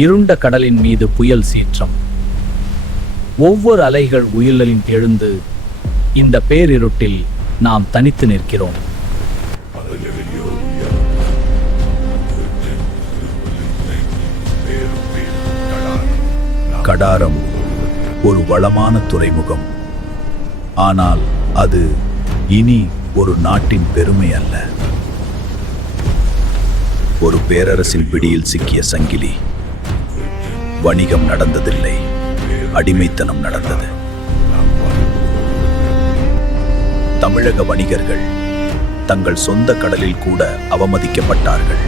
இருண்ட கடலின் மீது புயல் சீற்றம். ஒவ்வொரு அலைகள் உயிரிலின் எழுந்து இந்த பேரிருட்டில் நாம் தனித்து நிற்கிறோம். கடாரம் ஒரு வளமான துறைமுகம். ஆனால் அது இனி ஒரு நாட்டின் பெருமை அல்ல. ஒரு பேரரசின் பிடியில் சிக்கிய சங்கிலி. வணிகம் நடந்ததில்லை, அடிமைத்தனம் நடந்தது. தமிழக வணிகர்கள் தங்கள் சொந்த கடலில் கூட அவமதிக்கப்பட்டார்கள்.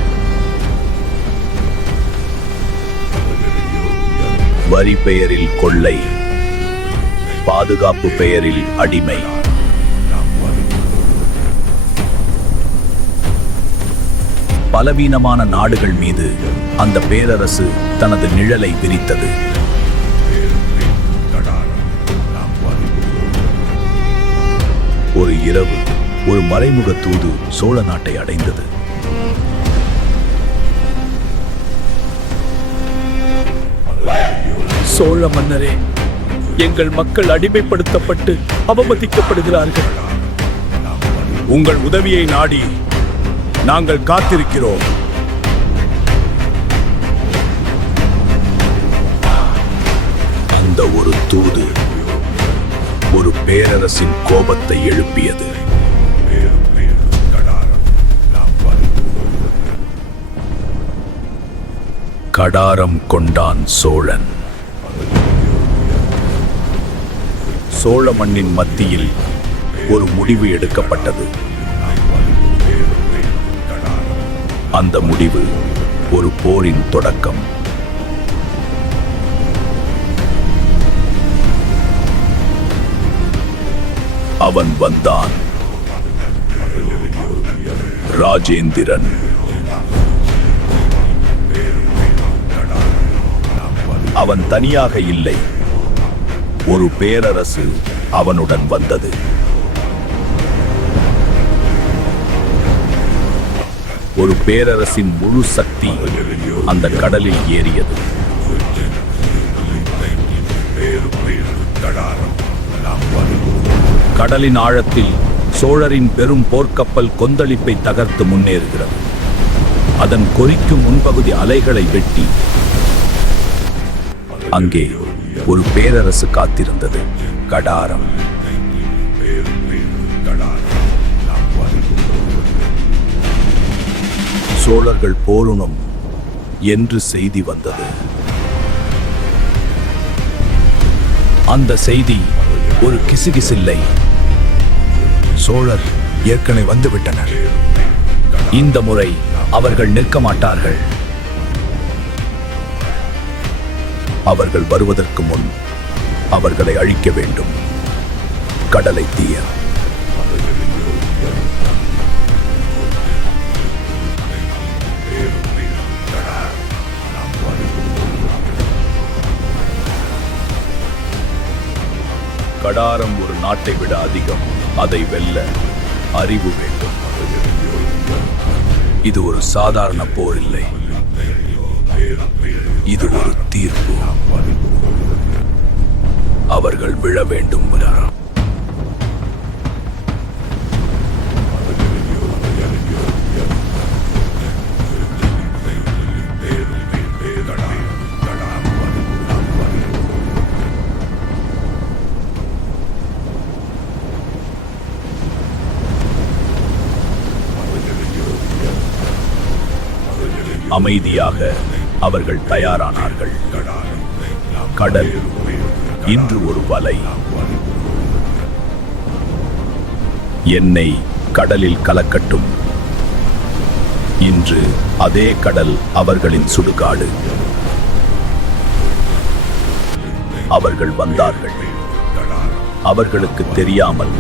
வரி பெயரில் கொள்ளை, பாதுகாப்பு பெயரில் அடிமை. பலவீனமான நாடுகள் மீது அந்த பேரரசு தனது நிழலை விரித்தது. ஒரு இரவு ஒரு மறைமுக தூது சோழ நாட்டை அடைந்தது. சோழ மன்னரே, எங்கள் மக்கள் அடிமைப்படுத்தப்பட்டு அவமதிக்கப்படுகிறார்கள். உங்கள் உதவியை நாடி நாங்கள் காத்திருக்கிறோம். அந்த ஒரு தூது ஒரு பேரரசின் கோபத்தை எழுப்பியது. கடாரம் கொண்டான் சோழன். சோழ மண்ணின் மத்தியில் ஒரு முடிவு எடுக்கப்பட்டது. அந்த முடிவு ஒரு போரின் தொடக்கம். அவன் வந்தான், ராஜேந்திரன். அவன் தனியாக இல்லை, ஒரு பேரரசு அவனுடன் வந்தது. ஒரு பேரரசின் முழு சக்தி அந்த கடலில் ஏறியது. கடலின் ஆழத்தில் சோழரின் பெரும் போர்க்கப்பல் கொந்தளிப்பை தகர்த்து முன்னேறுகிறது. அதன் கொறிக்கும் முன்பகுதி அலைகளை வெட்டி அங்கே ஒரு பேரரசு காத்திருந்தது. கடாரம். சோழர்கள் போரணும் என்று செய்தி வந்தது. அந்த செய்தி ஒரு கிசுகிசில்லை. சோழர் ஏற்கனவே வந்துவிட்டனர். இந்த முறை அவர்கள் நிற்க மாட்டார்கள். அவர்கள் வருவதற்கு முன் அவர்களை அழிக்க வேண்டும். கடலை தீய. கடாரம் ஒரு நாட்டை விட அதிகம். அதை வெல்ல அறிவு வேண்டும். இது ஒரு சாதாரண போர் இல்லை, இது ஒரு தீர்ப்பு. அவர்கள் விழ வேண்டும். அமைதியாக அவர்கள் தயாரானார்கள். கடல் இன்று ஒரு வலை. எண்ணெய் கடலில் கலக்கட்டும். இன்று அதே கடல் அவர்களின் சுடுகாடு. அவர்கள் வந்தார்கள். அவர்களுக்கு தெரியாமல்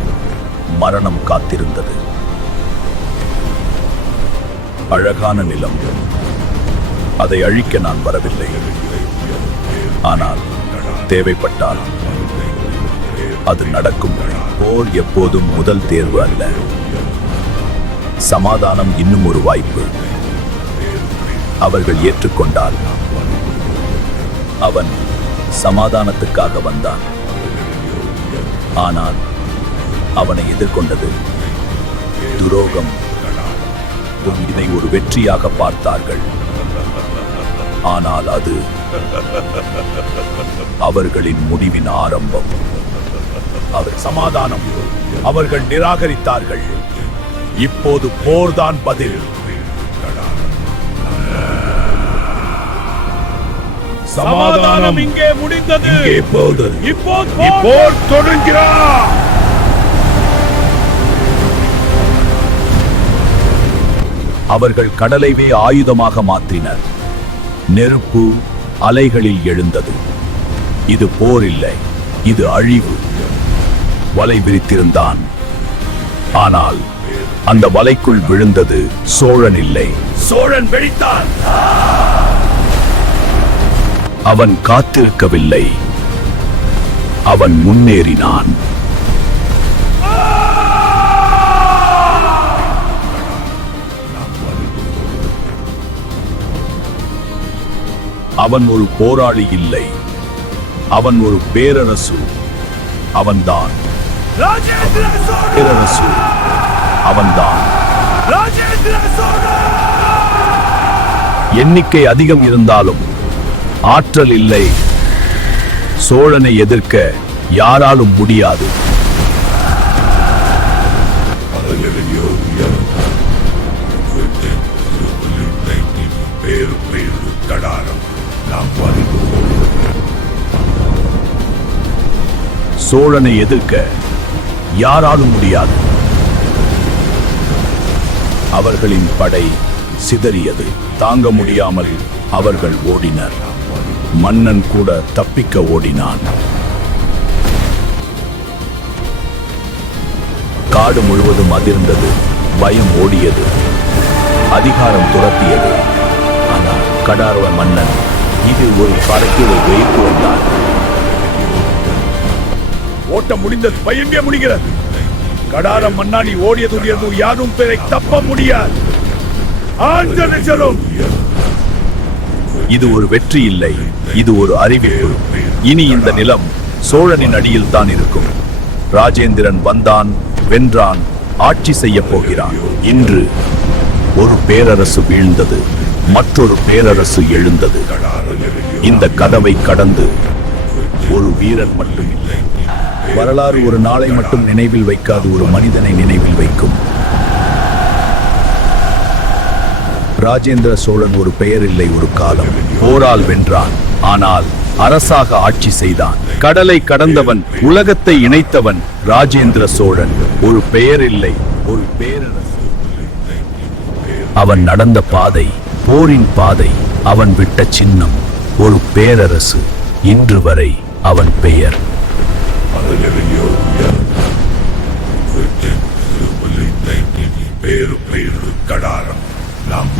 மரணம் காத்திருந்தது. அழகான நிலம். அதை அழிக்க நான் வரவில்லை. ஆனால் தேவைப்பட்டால் அது நடக்கும். போர் எப்போதும் முதல் தேர்வு அல்ல. சமாதானம் இன்னும் ஒரு வாய்ப்பு. அவர்கள் ஏற்றுக்கொண்டால் அவன் சமாதானத்துக்காக வந்தான். ஆனால் அவனை எதிர்கொண்டது துரோகம். இதை ஒரு வெற்றியாக பார்த்தார்கள். ஆனால் அது அவர்களின் முடிவின் ஆரம்பம். அவர் சமாதானம் அவர்கள் நிராகரித்தார்கள். இப்போது போர்தான் பதில். சமாதானம் இங்கே முடிந்தது. இங்கே போது போர் தொடங்குகிறார். அவர்கள் கடலைவே ஆயுதமாக மாற்றினர். நெருப்பு அலைகளில் எழுந்தது. இது போர் இல்லை, இது அழிவு. வலை விரித்திருந்தான். ஆனால் அந்த வலைக்குள் விழுந்தது சோழன் இல்லை. சோழன் வெடித்தான். அவன் காத்திருக்கவில்லை. அவன் முன்னேறினான். அவன் ஒரு போராளி இல்லை, அவன் ஒரு பேரரசு. அவன்தான் பேரரசு. அவன்தான். எண்ணிக்கை அதிகம் இருந்தாலும் ஆற்றல் இல்லை. சோழனை எதிர்க்க யாராலும் முடியாது. சோழனை எதிர்க்க யாராலும் முடியாது. அவர்களின் படை சிதறியது. தாங்க முடியாமல் அவர்கள் ஓடினர். மன்னன் கூட தப்பிக்க ஓடினான். காடு முழுவதும் அதிர்ந்தது. பயம் ஓடியது. அதிகாரம் துரத்தியது. ஆனால் கடார்வ மன்னன் இது ஒரு பறக்கையை வைத்து வந்தான். ஓட்டம் முடிந்தது. பயங்க முடிகிறது. கடார மன்னாடி ஓடியது யாரும் பேரை தப்ப முடியாது. இது ஒரு வெற்றி இல்லை, இது ஒரு அறிவிப்பு. இனி இந்த நிலம் சோழனின் அடியில் தான் இருக்கும். ராஜேந்திரன் வந்தான், வென்றான், ஆட்சி செய்ய போகிறான். இன்று ஒரு பேரரசு வீழ்ந்தது, மற்றொரு பேரரசு எழுந்தது. இந்த கதவை கடந்து ஒரு வீரன் மட்டும் இல்லை. வரலாறு ஒரு நாளை மட்டும் நினைவில் வைக்காது, ஒரு மனிதனை நினைவில் வைக்கும். ராஜேந்திர சோழன் ஒரு பெயர் இல்லை, ஒரு காலம். போரால் வென்றான், ஆனால் அரசாக ஆட்சி செய்தான். கடலை கடந்தவன், உலகத்தை இணைத்தவன் ராஜேந்திர சோழன். ஒரு பெயர் இல்லை, ஒரு பேரரசு. அவன் நடந்த பாதை போரின் பாதை. அவன் விட்ட சின்னம் ஒரு பேரரசு. இன்று வரை அவன் பெயர் பேரு கடாரம். நாம்